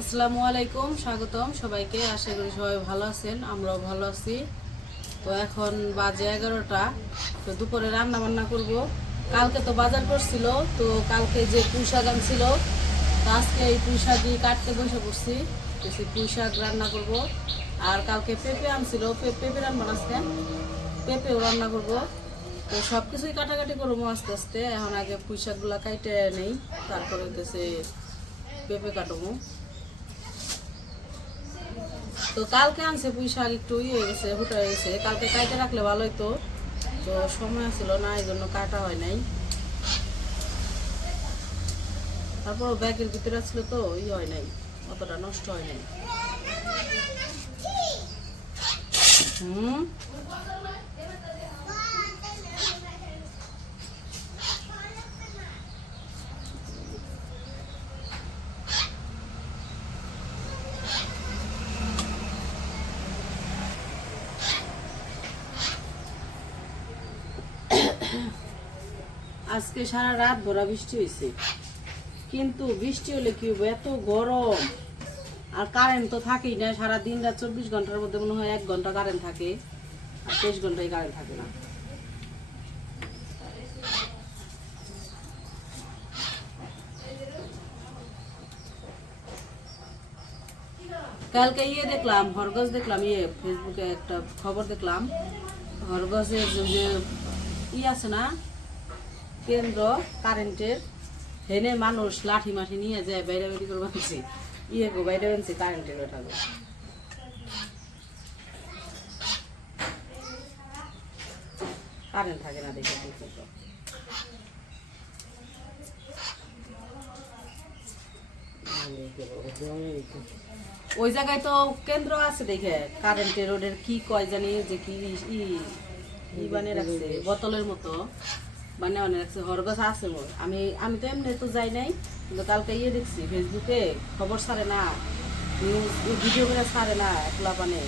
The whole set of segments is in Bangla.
আসসালামু আলাইকুম, স্বাগতম সবাইকে। আশা করি সবাই ভালো আছেন, আমরাও ভালো আছি। তো এখন বাজে 11টা। তো দুপুরে রান্না বান্না করব। কালকে তো বাজার করছিল, তো কালকে যে পুঁই শাক আনছিল, তো আজকে এই পুঁই শাকই কাটতে বসে পড়ছি। তো সেই পুঁই শাক রান্না করব। আর কালকে পেঁপে আনছিল, পেঁপে রান্না আজকে পেঁপেও রান্না করব। তো সব কিছুই কাটাকাটি করবো আস্তে আস্তে। এখন আগে পুঁই শাকগুলো কাটে নেই, তারপরে হচ্ছে পেঁপে কাটবো। তো কালকে আনছে পুঁই শাক, একটু হয়ে গেছে, হুটা হয়ে গেছে। কালকে কাইটে রাখলে ভালো হতো, তো সময় ছিল না, এই জন্য কাটা হয় নাই। তারপর ব্যাগের ভিতরে ছিল, তো হয় নাই, অতটা নষ্ট হয় নাই। হুম। আজকে সারা রাত ভরা বৃষ্টি হয়েছে, কিন্তু বৃষ্টি হলে কি হবে, এত গরম। আর কারেন্ট তো থাকেই না সারা দিন রাত, 24 ঘন্টার মধ্যে মনে হয় 1 ঘন্টা কারেন্ট থাকে, আর 23 ঘন্টায় কারেন্ট থাকে না। কালকে দেখলাম হরগজ, দেখলাম ফেসবুকে একটা খবর দেখলাম। হরগজের যে আছে না, কেন্দ্র কারেন্টের, হেনে মানুষ লাঠি মাঠি নিয়ে যায় বাইরে বেরি করে বানছে, গো বাইরে বানছে কারেন্টের ওটা। কারেন্ট থাকে না দেখে তো। ওই জায়গায় তো কেন্দ্র আছে দেখে কারেন্টের, ওদের কি কয় জানি, যে কি বানিয়ে রাখছে বোতলের মতো, বানিয়ে রাখছে। হরগছ আছে মোর, আমি তো এমনি তো যাই নাই, কিন্তু কালকে দেখছি ফেসবুকে খবর ছাড়ে না, নিউজ ভিডিও করে ছাড়ে না, একলা পানে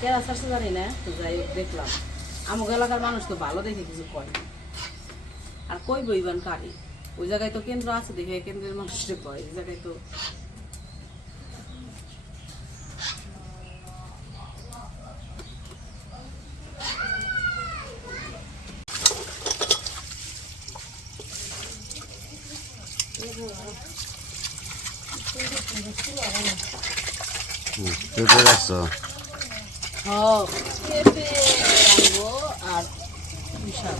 কেরা ছাড়ছে জানি না। তো যাই হোক দেখলাম, আমার এলাকার মানুষ তো ভালো দেখে কিছু কয় না। আর কই বইবান কারি, ওই জায়গায় তো কেন্দ্র আছে দেখে কেন্দ্রের মানুষের কয়, ওই জায়গায় তো পেঁপে রাখছো? পেঁপে আনবো আর পুঁই শাক।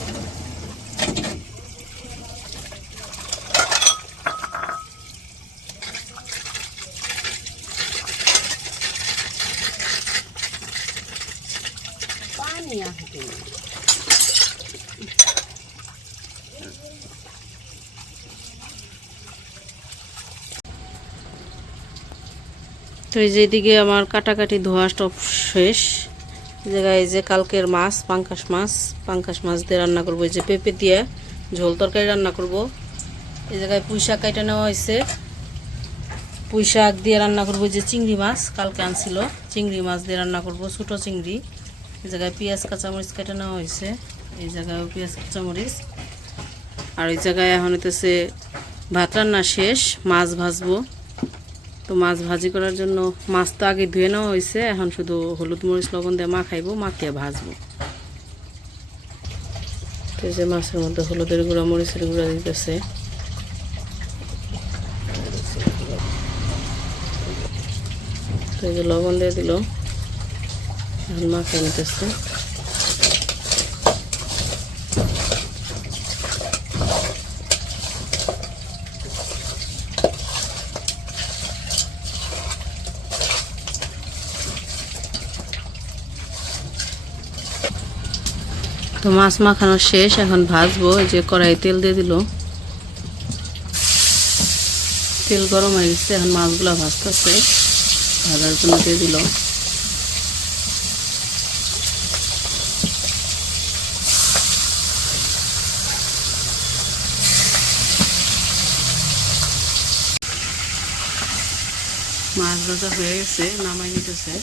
পানি আছে তো এই যে এদিকে আমার কাটাকাটি ধোয়া স্টপ শেষ। জায়গায় এই যে কালকের মাছ, পাঙ্কাশ মাছ দিয়ে রান্না করবো। এই যে পেঁপে দিয়ে ঝোল তরকারি রান্না করব। এই জায়গায় পুঁই শাক কাটা নেওয়া হয়েছে, পুঁই শাক দিয়ে রান্না করবো। যে চিংড়ি মাছ কালকে আনছিল, চিংড়ি মাছ দিয়ে রান্না করব, ছোটো চিংড়ি। এই জায়গায় পেঁয়াজ কাঁচামরিচ কেটে নেওয়া হয়েছে, এই জায়গায় পেঁয়াজ কাঁচামরিচ। আর এই জায়গায় এখন হইতেছে ভাত রান্না শেষ, মাছ ভাজবো। তো মাছ ভাজি করার জন্য মাছ তো আগে ধুয়ে নেওয়া হয়েছে, এখন শুধু হলুদ মরিচ লবণ দিয়ে মাখাইবো, মাখিয়ে ভাজবো। তো এই যে মাছের মধ্যে হলুদের গুঁড়া মরিচের গুঁড়া দিতেছে, তো এই যে লবণ দিয়ে দিল, এখন মাখিয়ে নিতেছে। তো মাছ মাখানো শেষ, এখন ভাজবো। এই যে কড়াই তেল দিয়ে দিল, তেল গরম হয়ে গেছে, এখন মাছগুলো ভাজতেছে, ভাজার জন্য দিয়ে দিল। মাছ ভাজা হয়ে গেছে, নামাই নিতেছে।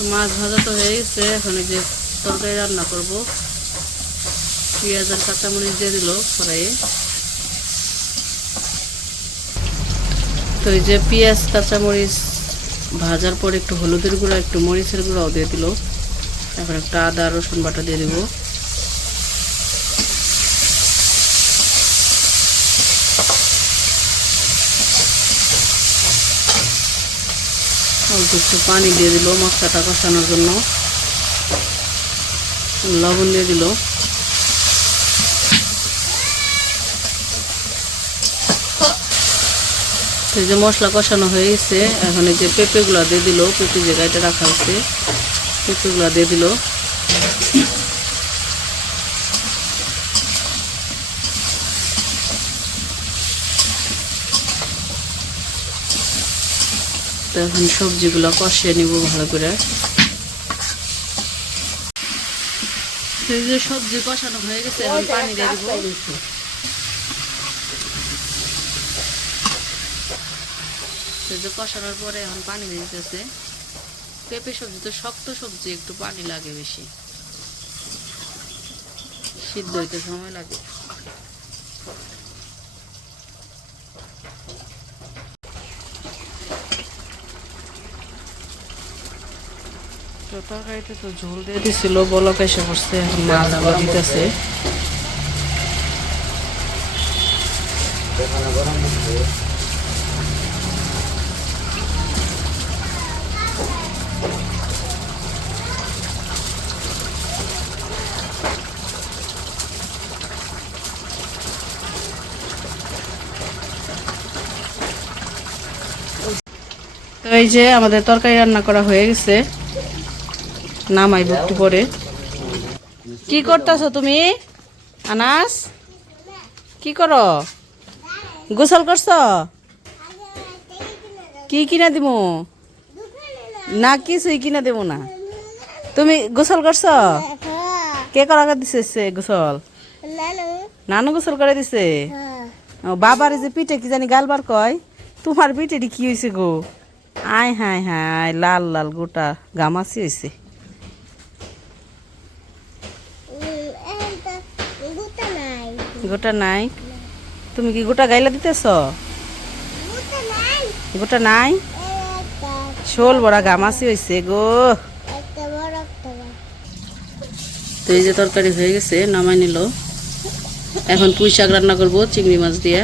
তো মাছ ভাজা তো হয়ে গেছে, এখন এই যে তরকারি রান্না করব। পেঁয়াজ আর কাঁচামরিচ দিয়ে দিল কড়াইয়ে। তো এই যে পেঁয়াজ কাঁচামরিচ ভাজার পর একটু হলুদের গুঁড়া একটু মরিচের গুঁড়াও দিয়ে দিল। এখন একটা আদা রসুন বাটা দিয়ে দিব। অল্প একটু পানি দিয়ে দিল মশলাটা কষানোর জন্য। লবণ দিয়ে দিল। এই যে মশলা কষানো হয়ে গেছে, এখন এই যে পেঁপেগুলা দিয়ে দিল। পেঁপে যে গাইটা রাখা হয়েছে পেঁপেগুলা দিয়ে দিল। তো এখন সবজিগুলো কষিয়ে নিব ভালো করে। এই যে সবজি কষানো হয়ে গেছে, এখন পানি দিয়ে দিব। এই যে কষানোর পরে এখন পানি দিয়ে দিতেছে। পেঁপে সবজি তো শক্ত সবজি, একটু পানি লাগে বেশি, সিদ্ধ হইতে সময় লাগে। তো তরকারিতে তো ঝোল দিয়ে দিছিল, বলক এসে পড়ছে, এখন মাছগুলো দিতেছে। তো এই যে আমাদের তরকারি রান্না করা হয়ে গেছে, নামাইব একটু পরে। কি করতেছো তুমি আনাস? কি করো? গোসল করছো? কি কিনা দিব? না কিছুই কিনা দেব না। তুমি গোসল করছো? কে করা দিছে গোসল? নানু গোসল করে দিছে। বাবার যে পিঠে কি জানি গালবার কয়, তোমার পিঠেটি কি হয়েছে গো? আয় হায় হায়, লাল লাল গোটা গামাছি হয়েছে। গোটা নাই? তুমি কি গোটা গাইলা দিতেছ? গোটা নাই, শোল বড়া গামাছি হয়েছে গো। তো এই যে তরকারি হয়ে গেছে, নামাই নিল। এখন পুঁই শাক রান্না করবো চিংড়ি মাছ দিয়ে।